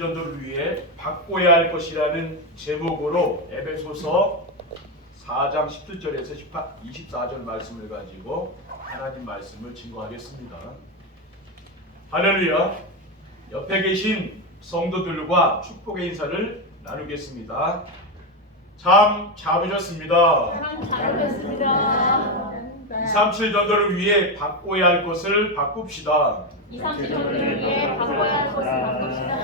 전도를 위해 바꿔야 할 것이라는 제목으로 에베소서 4장 17절에서 24절 말씀을 가지고 하나님 말씀을 증거하겠습니다. 할렐루야. 옆에 계신 성도들과 축복의 인사를 나누겠습니다. 참 잡으셨습니다. 참 잘하셨습니다. 237 전도를 위해 바꿔야 할 것을 바꿉시다. 237 전도를 위해 바꿔야 할 것을 바꿉시다.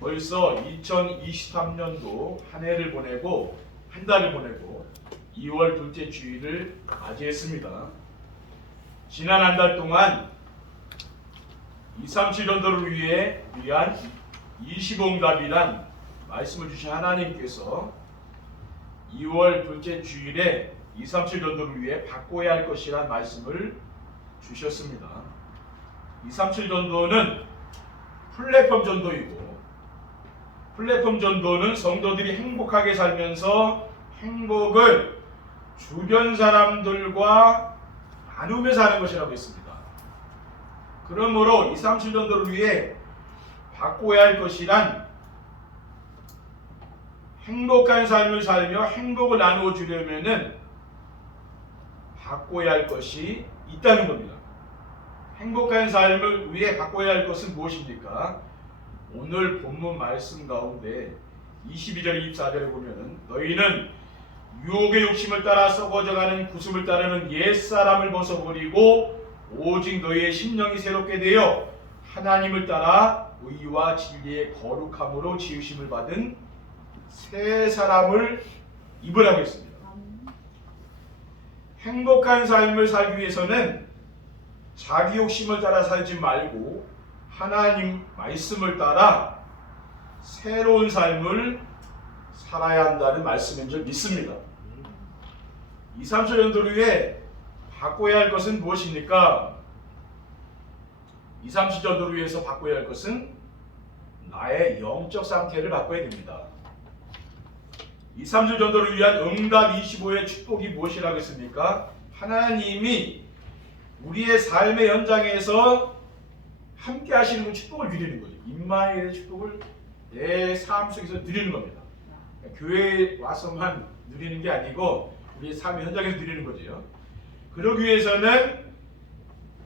벌써 2023년도 한 해를 보내고 한 달을 보내고 2월 둘째 주일을 맞이했습니다. 지난 한 달 동안 237 전도를 위한 25응답이란 말씀을 주신 하나님께서 2월 둘째 주일에 237 전도를 위해 바꿔야 할 것이란 말씀을 주셨습니다. 237 전도는 플랫폼 전도이고, 플랫폼 전도는 성도들이 행복하게 살면서 행복을 주변 사람들과 나누면서 하는 것이라고 했습니다. 그러므로 237 전도를 위해 바꿔야 할 것이란 행복한 삶을 살며 행복을 나누어 주려면은 바꿔야 할 것이 있다는 겁니다. 행복한 삶을 위해 바꿔야 할 것은 무엇입니까? 오늘 본문 말씀 가운데 22절 24절에 보면은 너희는 유혹의 욕심을 따라 썩어져가는 구습을 따르는 옛사람을 벗어버리고 오직 너희의 심령이 새롭게 되어 하나님을 따라 의와 진리의 거룩함으로 지으심을 받은 새 사람을 입으라고 했습니다. 행복한 삶을 살기 위해서는 자기 욕심을 따라 살지 말고 하나님 말씀을 따라 새로운 삶을 살아야 한다는 말씀인 줄 믿습니다. 237 전도를 위해 바꿔야 할 것은 무엇입니까? 237 전도를 위해서 바꿔야 할 것은 나의 영적 상태를 바꿔야 됩니다. 237 전도를 위한 응답 25의 축복이 무엇이라고 했습니까? 하나님이 우리의 삶의 현장에서 함께 하시는 그 축복을 누리는 거죠. 임마누엘의 축복을 내 삶 속에서 누리는 겁니다. 교회에 와서만 누리는 게 아니고 우리의 삶의 현장에서 누리는 거죠. 그러기 위해서는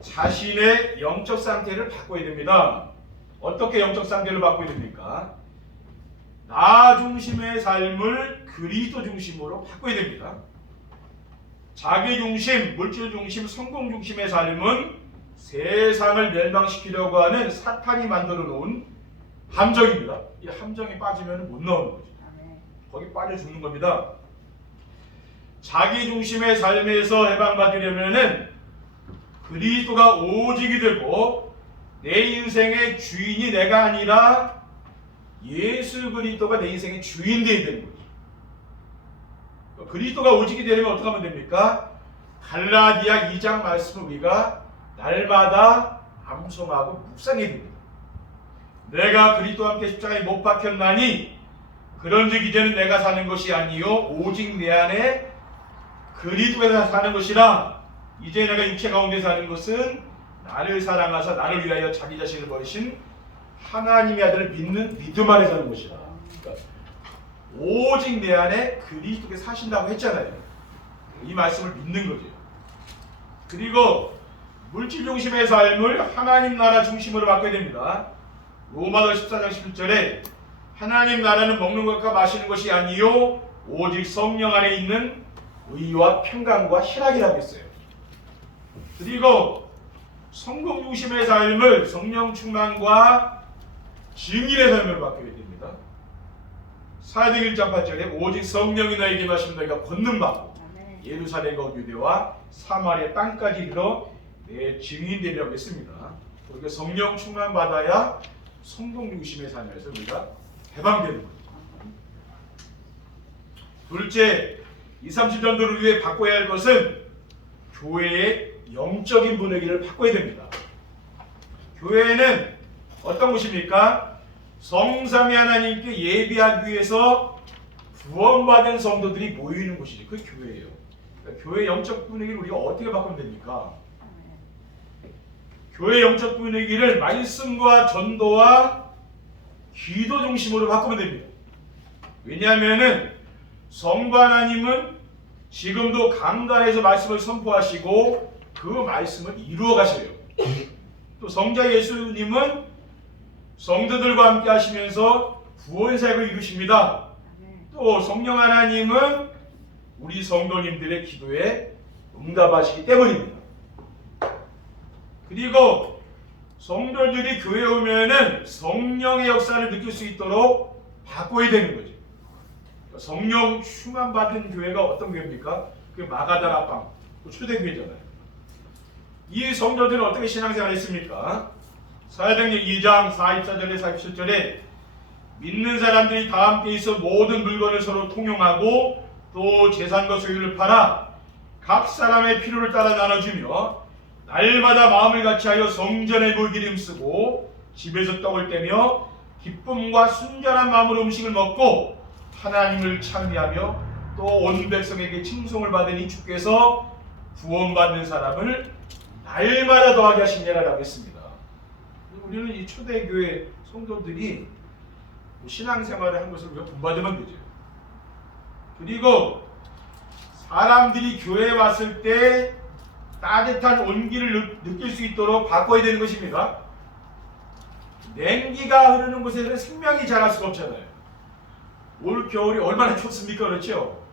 자신의 영적 상태를 바꿔야 됩니다. 어떻게 영적 상태를 바꿔야 됩니까? 나 중심의 삶을 그리스도 중심으로 바꿔야 됩니다. 자기 중심, 물질 중심, 성공 중심의 삶은 세상을 멸망시키려고 하는 사탄이 만들어 놓은 함정입니다. 이 함정에 빠지면 못 나오는 거죠. 거기 빠져 죽는 겁니다. 자기 중심의 삶에서 해방받으려면은 그리스도가 오직이 되고 내 인생의 주인이 내가 아니라 예수 그리스도가 내 인생의 주인 되어야 되는 거죠. 그리스도가 오직이 되려면 어떻게 하면 됩니까? 갈라디아 2장 말씀을 우리가 날마다 암송하고 묵상해야 됩니다. 내가 그리스도와 함께 십자가에 못 박혔나니 그런즉 이제는 내가 사는 것이 아니요 오직 내 안에 그리스도가 사는 것이라. 이제 내가 육체 가운데 사는 것은 나를 사랑하사 나를 위하여 자기 자신을 버리신 하나님의 아들을 믿는 믿음 안에 사는 것이라. 그러니까 오직 내 안에 그리스도께 사신다고 했잖아요. 이 말씀을 믿는 거죠. 그리고 물질 중심의 삶을 하나님 나라 중심으로 바꿔야 됩니다. 로마서 14장 11절에 하나님 나라는 먹는 것과 마시는 것이 아니요 오직 성령 안에 있는 의와 평강과 희락이라고 했어요. 그리고 성공 중심의 삶을 성령 충만과 증인의 삶으로 바꿔야 됩니다. 사도행 1장 8절에 오직 성령이 너에게 임하시면 너희가 권능받고 예루살렘과 유대와 사마리아 땅까지 이르러 내 증인되리라고 했습니다. 우리가 성령 충만 받아야 성공 중심의 삶에서 우리가 해방되는 거죠. 둘째, 237 전도를 위해 바꿔야 할 것은 교회의 영적인 분위기를 바꿔야 됩니다. 교회는 어떤 곳입니까? 성삼위 하나님께 예배하기 위해서 구원받은 성도들이 모이는 곳이죠. 그 교회예요. 그러니까 교회의 영적 분위기를 우리가 어떻게 바꾸면 됩니까? 교회 영적 분위기를 말씀과 전도와 기도 중심으로 바꾸면 됩니다. 왜냐하면은 성부 하나님은 지금도 강단에서 말씀을 선포하시고 그 말씀을 이루어 가셔요. 또 성자 예수님은 성도들과 함께 하시면서 구원사역을 이루십니다. 또 성령 하나님은 우리 성도님들의 기도에 응답하시기 때문입니다. 그리고 성도들이 교회에 오면은 성령의 역사를 느낄 수 있도록 바꿔야 되는 거죠. 성령 충만 받은 교회가 어떤 교회입니까? 그게 마가다라 빵, 초대교회잖아요. 이 성도들은 어떻게 신앙생활을 했습니까? 사도행전 2장 44절에 47절에 믿는 사람들이 다 함께 있어 모든 물건을 서로 통용하고 또 재산과 소유를 팔아 각 사람의 필요를 따라 나눠주며 날마다 마음을 같이하여 성전에 모이기를 힘쓰고 집에서 떡을 떼며 기쁨과 순전한 마음으로 음식을 먹고 하나님을 찬미하며 또 온 백성에게 칭송을 받으니 주께서 구원받는 사람을 날마다 더하게 하시니라라고 했습니다. 우리는 이 초대교회 성도들이 신앙생활을 한 것을 우리가 본받으면 되죠. 그리고 사람들이 교회에 왔을 때 따뜻한 온기를 느낄 수 있도록 바꿔야 되는 것입니다. 냉기가 흐르는 곳에는 생명이 자랄 수가 없잖아요. 올 겨울이 얼마나 춥습니까? 그렇죠?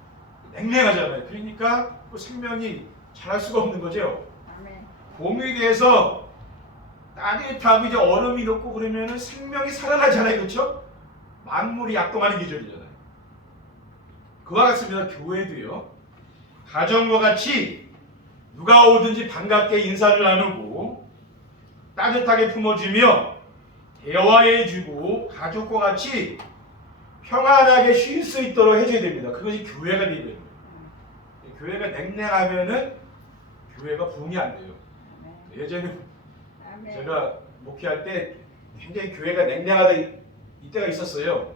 냉랭하잖아요. 그러니까 그 생명이 자랄 수가 없는 거죠. 봄이 돼서 따뜻하고 이제 얼음이 녹고 그러면은 생명이 살아나잖아요. 그렇죠? 만물이 약동하는 계절이잖아요. 그와 같습니다. 교회도요. 가정과 같이 누가 오든지 반갑게 인사를 나누고 따뜻하게 품어주며 대화해주고 가족과 같이 평안하게 쉴 수 있도록 해줘야 됩니다. 그것이 교회가 되어야 됩니다. 교회가 냉랭하면은 교회가 부흥이 안 돼요. 예전에 제가 목회할 때 굉장히 교회가 냉랭하다 이때가 있었어요.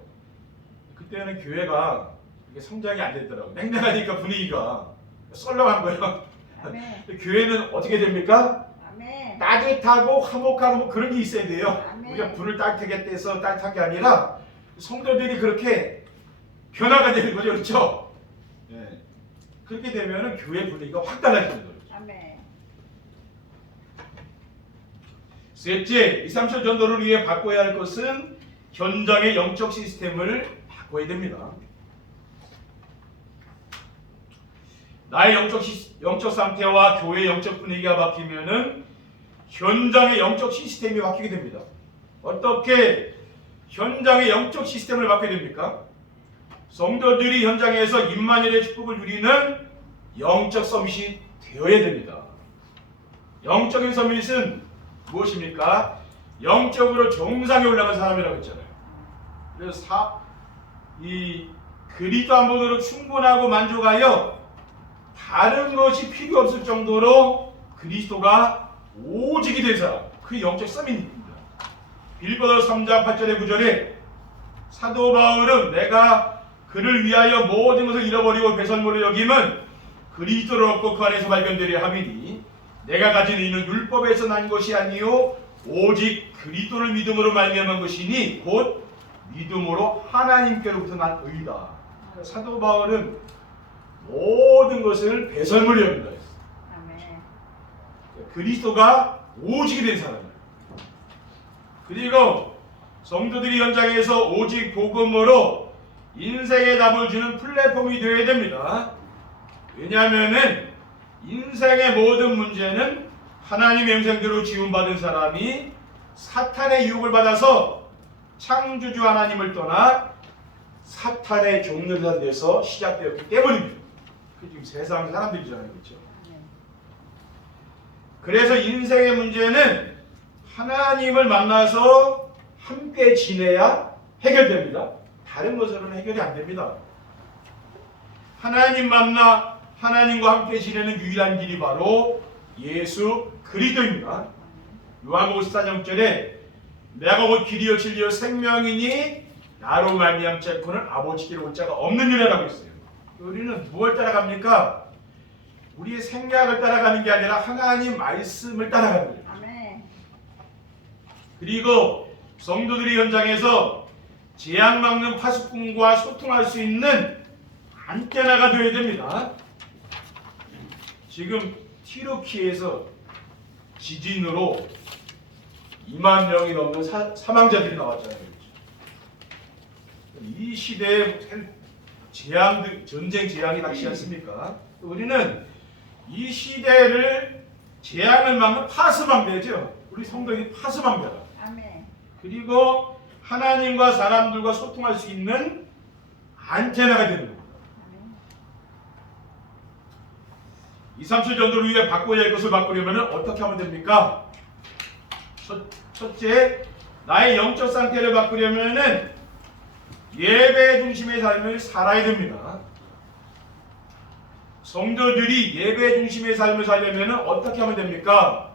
그때는 교회가 성장이 안 되더라고요. 냉랭하니까 분위기가 썰렁한 거예요. 교회는 어떻게 됩니까? 따뜻하고 화목하고 뭐 그런 게 있어야 돼요. 우리가 불을 따뜻하게 떼서 따뜻한 게 아니라 성도들이 그렇게 변화가 되는 거죠. 그렇죠? 네. 그렇게 되면 교회 분위기가 확 달라지는 거죠. 셋째, 2, 3초 전도를 위해 바꿔야 할 것은 현장의 영적 시스템을 바꿔야 됩니다. 나의 영적 상태와 교회의 영적 분위기가 바뀌면은 현장의 영적 시스템이 바뀌게 됩니다. 어떻게 현장의 영적 시스템을 바뀌게 됩니까? 성도들이 현장에서 임마누엘의 축복을 누리는 영적 서밋이 되어야 됩니다. 영적인 서밋은 무엇입니까? 영적으로 정상에 올라간 사람이라고 했잖아요. 그래서 이 그리스도 한 분으로 충분하고 만족하여 다른 것이 필요 없을 정도로 그리스도가 오직이 된 사람, 그 영적 서밋입니다. 빌보서 3장 8절의 9절에 사도 바울은 내가 그를 위하여 모든 것을 잃어버리고 배설물을 여김은 그리스도를 얻고 그 안에서 발견되려 함이니 내가 가진 의는 율법에서 난 것이 아니요 오직 그리스도를 믿음으로 말미암은 것이니 곧 믿음으로 하나님께로부터 난 의다. 사도 바울은 모든 것을 배설물로 여긴다 했어요. 그리스도가 오직이 된 사람이에요. 그리고 성도들이 현장에서 오직 복음으로 인생의 답을 주는 플랫폼이 되어야 됩니다. 왜냐하면은 인생의 모든 문제는 하나님의 형상대로 지음받은 사람이 사탄의 유혹을 받아서 창조주 하나님을 떠나 사탄의 종노릇한 데서 시작되었기 때문입니다. 그 지금 세상 사람들이잖아요. 그렇죠? 그래서 인생의 문제는 하나님을 만나서 함께 지내야 해결됩니다. 다른 것으로는 해결이 안 됩니다. 하나님 만나 하나님과 함께 지내는 유일한 길이 바로 예수 그리스도입니다. 요한복음 14장 6절에 내가 곧 길이요 진리요 생명이니 나로 말미암지 않고는 아버지께로 올 자가 없는 이라고 했어요. 우리는 무엇을 따라갑니까? 우리의 생각을 따라가는 게 아니라 하나님 말씀을 따라가는 거예요. 그리고 성도들이 현장에서 재앙 막는 파수꾼과 소통할 수 있는 안테나가 되어야 됩니다. 지금 튀르키예에서 지진으로 2만 명이 넘는 사망자들이 나왔잖아요. 이 시대에 전쟁 재앙이 닥치지 않습니까? 우리는 이 시대를 재앙을 막는 파수방대죠. 우리 성도들이 파수방대다. 아멘. 그리고 하나님과 사람들과 소통할 수 있는 안테나가 되는 겁니다. 2, 3초 전도를 위해 바꿔야 할 것을 바꾸려면 어떻게 하면 됩니까? 첫째, 나의 영적 상태를 바꾸려면 예배 중심의 삶을 살아야 됩니다. 성도들이 예배 중심의 삶을 살려면 어떻게 하면 됩니까?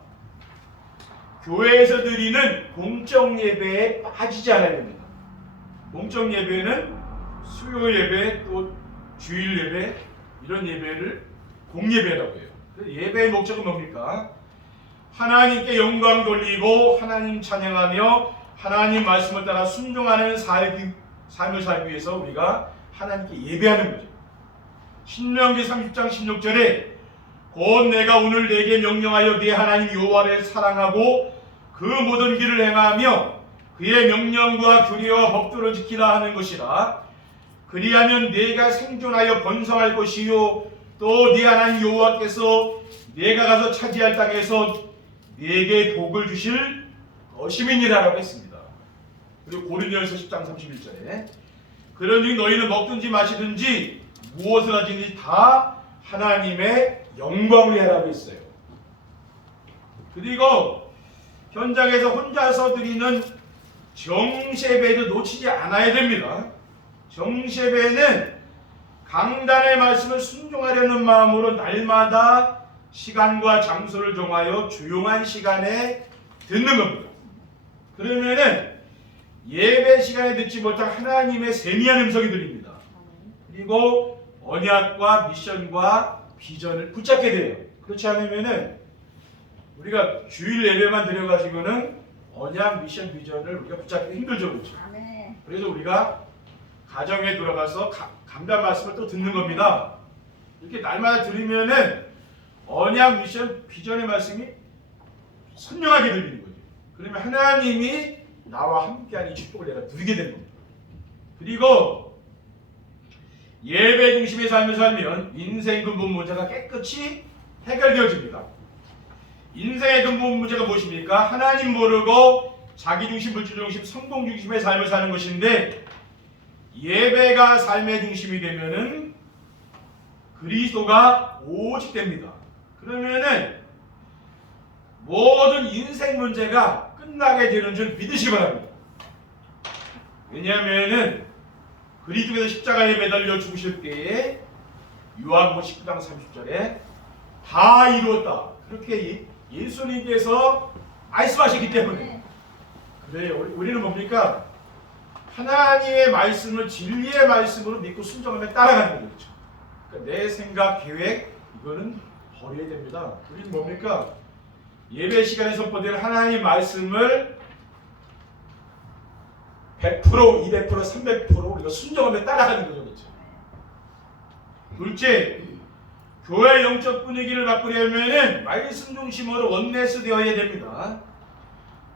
교회에서 드리는 공적 예배에 빠지지 않아야 됩니다. 공적 예배는 수요 예배, 또 주일 예배, 이런 예배를 공예배라고 해요. 예배의 목적은 뭡니까? 하나님께 영광 돌리고 하나님 찬양하며 하나님 말씀을 따라 순종하는 삶을 살기 위해서 우리가 하나님께 예배하는 거죠. 신명기 30장 16절에 곧 내가 오늘 내게 명령하여 네 하나님 여호와를 사랑하고 그 모든 길을 행하며 그의 명령과 규례와 법도를 지키라 하는 것이라. 그리하면 네가 생존하여 번성할 것이요 또 네 하나님 여호와께서 네가 가서 차지할 땅에서 네게 복을 주실 것임이니라라고 했습니다. 그리고 고린도전서 10장 31절에 그런즉 너희는 먹든지 마시든지 무엇을 하든지 다 하나님의 영광을 위하라고 했어요. 그리고 현장에서 혼자서 드리는 정세배도 놓치지 않아야 됩니다. 정세배는 강단의 말씀을 순종하려는 마음으로 날마다 시간과 장소를 정하여 조용한 시간에 듣는 겁니다. 그러면은 예배 시간에 듣지 못한 하나님의 세미한 음성이 들립니다. 그리고 언약과 미션과 비전을 붙잡게 돼요. 그렇지 않으면은 우리가 주일 예배만 드려가지고는 언약, 미션, 비전을 우리가 붙잡기 힘들죠, 그렇죠? 그래서 우리가 가정에 돌아가서 강단 말씀을 또 듣는 겁니다. 이렇게 날마다 들으면은 언약, 미션, 비전의 말씀이 선명하게 들리는 거죠. 그러면 하나님이 나와 함께하는 이 축복을 내가 누리게 되는 겁니다. 그리고 예배 중심의 삶을 살면 인생 근본 문제가 깨끗이 해결되어집니다. 인생의 근본 문제가 무엇입니까? 하나님 모르고 자기 중심, 물질 중심, 성공 중심의 삶을 사는 것인데 예배가 삶의 중심이 되면은 그리스도가 오직 됩니다. 그러면은 모든 인생 문제가 끝나게 되는 줄 믿으시기 바랍니다. 왜냐하면은 그리스도께서 십자가에 매달려 죽으실 때에 요한복음 19장 30절에 다 이루었다. 그렇게 예수님께서 말씀하시기 때문에 그래요. 우리는 뭡니까? 하나님의 말씀을 진리의 말씀으로 믿고 순종하며 따라가는 거죠. 그러니까 내 생각, 계획 이거는 버려야 됩니다. 우리는 뭡니까? 예배 시간에 선포될 하나님의 말씀을 100%, 200%, 300% 우리가 순종하며 따라가는 거죠. 그렇죠? 둘째, 교회 영적 분위기를 바꾸려면 말씀 중심으로 원내스 되어야 됩니다.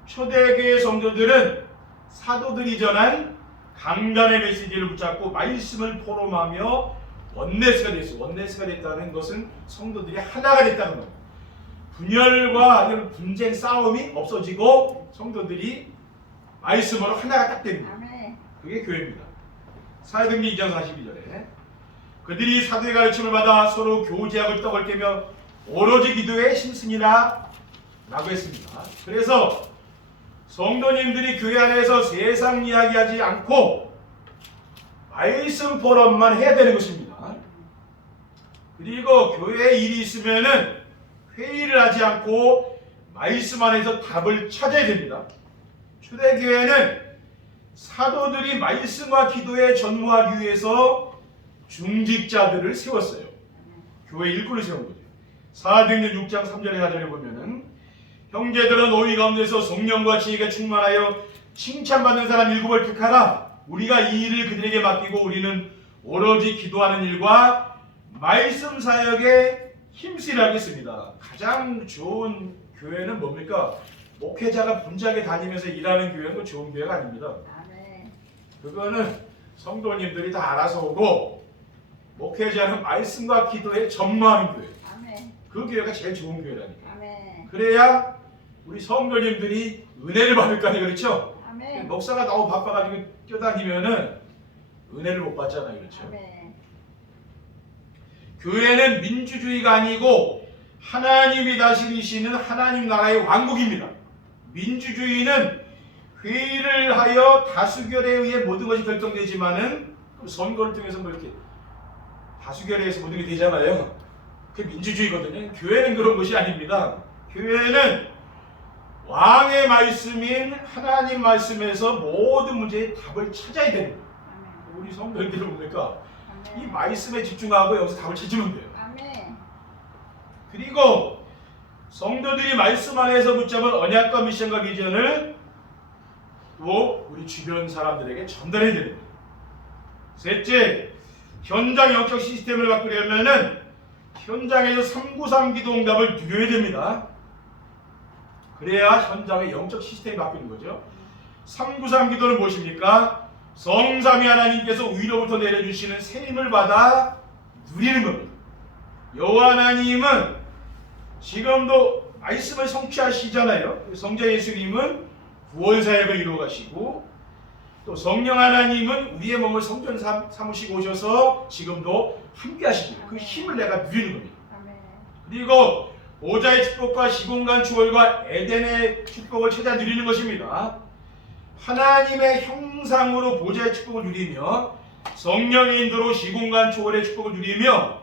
초대교회 성도들은 사도들이 전한 강단의 메시지를 붙잡고 말씀을 포럼하며 원내스가 됐어요. 원내스가 됐다는 것은 성도들이 하나가 됐다는 겁니다. 분열과 이런 분쟁, 싸움이 없어지고 성도들이 말씀으로 하나가 딱 됩니다. 그게 교회입니다. 사도행전 2장 42절에 그들이 사도의 가르침을 받아 서로 교제하고 떡을 떼며 오로지 기도에 힘쓰니라 라고 했습니다. 그래서 성도님들이 교회 안에서 세상 이야기하지 않고 말씀 포럼만 해야 되는 것입니다. 그리고 교회에 일이 있으면은 회의를 하지 않고 말씀 안에서 답을 찾아야 됩니다. 초대교회는 사도들이 말씀과 기도에 전무하기 위해서 중직자들을 세웠어요. 교회 일꾼을 세운 거죠. 사도행전 6장 3절에 4절에 보면은 형제들은 너희 가운데서 성령과 지혜가 충만하여 칭찬받는 사람 7을 택하라. 우리가 이 일을 그들에게 맡기고 우리는 오로지 기도하는 일과 말씀 사역에 힘쓰라 하겠습니다. 가장 좋은 교회는 뭡니까? 목회자가 분주하게 다니면서 일하는 교회는 좋은 교회가 아닙니다. 아멘. 그거는 성도님들이 다 알아서 오고, 목회자는 말씀과 기도에 전무하는 교회. 아멘. 그 교회가 제일 좋은 교회라니까. 아멘. 그래야 우리 성도님들이 은혜를 받을 거 아니에요, 그렇죠? 아멘. 목사가 너무 바빠가지고 뛰어다니면은 은혜를 못 받잖아요, 그렇죠? 아멘. 교회는 민주주의가 아니고 하나님이 다스리시는 하나님 나라의 왕국입니다. 민주주의는 회의를 하여 다수결에 의해 모든 것이 결정되지만은 선거를 통해서 뭐 이렇게 다수결에 의해서 모든 게 되잖아요. 그게 민주주의거든요. 교회는 그런 것이 아닙니다. 교회는 왕의 말씀인 하나님 말씀에서 모든 문제의 답을 찾아야 되는 거예요. 아멘. 우리 성도님들은 뭡니까? 이 아멘. 말씀에 집중하고 여기서 답을 찾으면 돼요. 아멘. 그리고 성도들이 말씀 안에서 붙잡은 언약과 미션과 비전을 또 우리 주변 사람들에게 전달해야 됩니다. 셋째, 현장 영적 시스템을 바꾸려면은 현장에서 393 기도 응답을 누려야 됩니다. 그래야 현장의 영적 시스템이 바뀌는 거죠. 393 기도는 무엇입니까? 성삼위 하나님께서 위로부터 내려주시는 세임을 받아 누리는 겁니다. 여호와 하나님은 지금도 말씀을 성취하시잖아요. 성자 예수님은 구원 사역을 이루어 가시고, 또 성령 하나님은 우리의 몸을 성전 삼으시고 오셔서 지금도 함께 하시고, 그 힘을 내가 누리는 겁니다. 아멘. 그리고 보좌의 축복과 시공간 추월과 에덴의 축복을 찾아 누리는 것입니다. 하나님의 형상으로 보좌의 축복을 누리며 성령의 인도로 시공간 초월의 축복을 누리며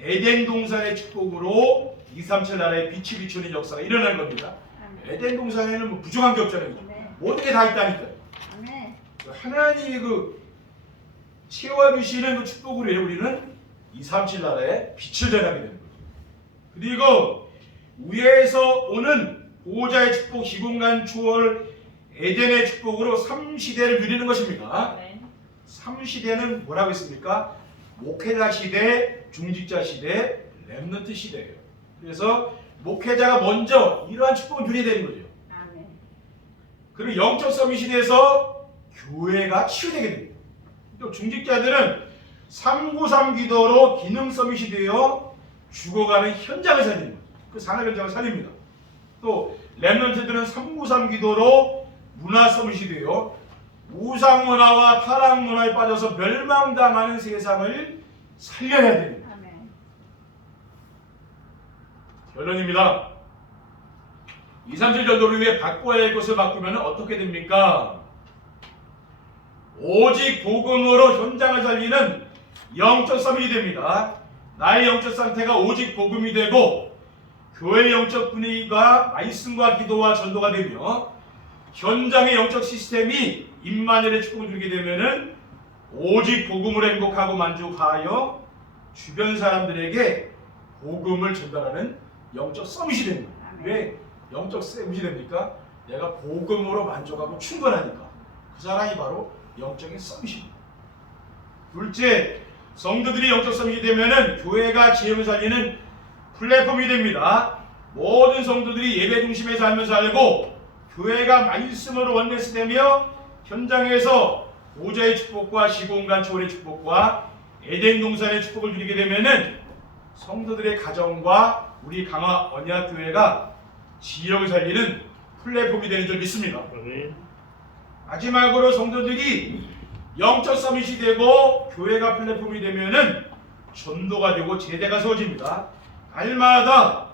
에덴 동산의 축복으로 237 나라의 빛이 비추는 역사가 일어날 겁니다. 아멘. 에덴 동산에는 뭐 부족한 게 없잖아요. 아멘. 모든 게 다 있다니까요. 아멘. 하나님이 그 채워주시는 그 축복으로 인해 우리는 237 나라의 빛을 전하게 되는 거죠. 그리고 위에서 오는 보호자의 축복, 시공간 초월, 에덴의 축복으로 3시대를 누리는 것입니다. 아멘. 3시대는 뭐라고 했습니까? 목회자 시대, 중직자 시대, 렘넌트 시대예요. 그래서 목회자가 먼저 이러한 축복을 누려야 되는 거죠. 아멘. 그리고 영적 서밋 시대에서 교회가 치유되게 됩니다. 또 중직자들은 393 기도로 기능 서밋이 되어 죽어가는 현장을 살리는 거죠. 그 산업 현장을 살립니다. 또 렘넌트들은 393 기도로 문화 서밋이 되어 우상 문화와 타락 문화에 빠져서 멸망당하는 세상을 살려야 됩니다. 아멘. 결론입니다. 237 전도를 위해 바꿔야 할 것을 바꾸면 어떻게 됩니까? 오직 복음으로 현장을 살리는 영적 서밋이 됩니다. 나의 영적 상태가 오직 복음이 되고 교회의 영적 분위기가 말씀과 기도와 전도가 되며 현장의 영적 시스템이 임마누엘의 축복을 주게 되면은 오직 복음으로 행복하고 만족하여 주변 사람들에게 복음을 전달하는 영적 서밋이 됩니다. 아멘. 왜 영적 서밋이 됩니까? 내가 복음으로 만족하고 충분하니까. 그 사람이 바로 영적인 서밋입니다. 둘째, 성도들이 영적 서밋이 되면은 교회가 지혜를 살리는 플랫폼이 됩니다. 모든 성도들이 예배 중심의 삶을 살고 교회가 말씀으로 원내스되며 현장에서 보좌의 축복과 시공간 초월의 축복과 에덴 동산의 축복을 누리게 되면은 성도들의 가정과 우리 강화 언약교회가 지역을 살리는 플랫폼이 되는 줄 믿습니다. 아멘. 마지막으로 성도들이 영적 서밋이 되고 교회가 플랫폼이 되면은 전도가 되고 제대가 세워집니다. 날마다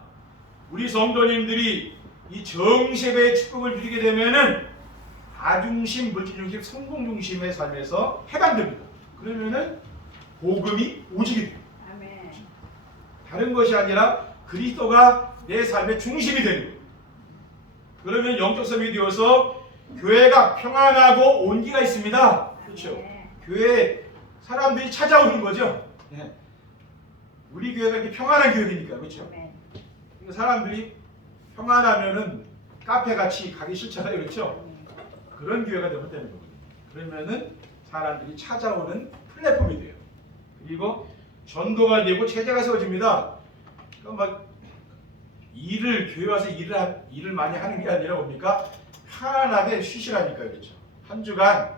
우리 성도님들이 이 정세배의 축복을 누리게 되면은 다중심, 물질중심, 성공중심의 삶에서 해방됩니다. 그러면은 복음이 오지게 됩니다. 아멘. 다른 것이 아니라 그리스도가 내 삶의 중심이 되는 거예요. 그러면 영적 서밋이 되어서 교회가 평안하고 온기가 있습니다. 그렇죠? 아멘. 교회에 사람들이 찾아오는 거죠. 네. 우리 교회가 이렇게 평안한 교회니까, 그렇죠? 아멘. 사람들이 평안하면은 카페 같이 가기 싫잖아요, 그렇죠? 그런 교회가 되면 되는 거거든요. 그러면은 사람들이 찾아오는 플랫폼이 돼요. 그리고 전도가 되고 체제가 세워집니다. 그러니까 막 교회 와서 일을 많이 하는 게 아니라 뭡니까? 편안하게 쉬시라니까요, 그렇죠? 한 주간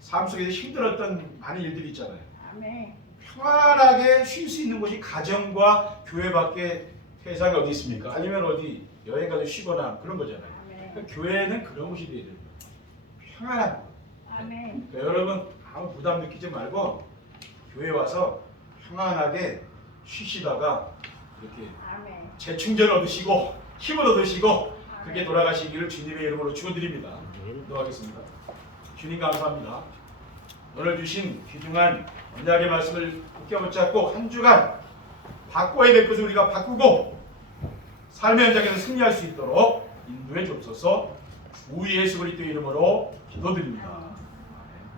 삶 속에서 힘들었던 많은 일들이 있잖아요. 아멘. 편안하게 쉴 수 있는 곳이 가정과 교회밖에 세상에 어디 있습니까? 아니면 어디 여행 가서 쉬거나 그런 거잖아요. 아멘. 그러니까 교회는 그런 곳이 돼야 됩니다. 편안한 곳. 아멘. 그러니까 여러분 아무 부담 느끼지 말고 교회 와서 편안하게 쉬시다가 이렇게 아멘. 재충전 얻으시고 힘을 얻으시고 그렇게 돌아가시기를 주님의 이름으로 축원드립니다. 기도하겠습니다. 주님 감사합니다. 오늘 주신 귀중한 언약의 말씀을 굳게 붙잡고 한 주간 바꿔야 될 것을 우리가 바꾸고 삶의 현장에서 승리할 수 있도록 인도해 주옵소서. 주 예수 그리스도 이름으로 기도드립니다.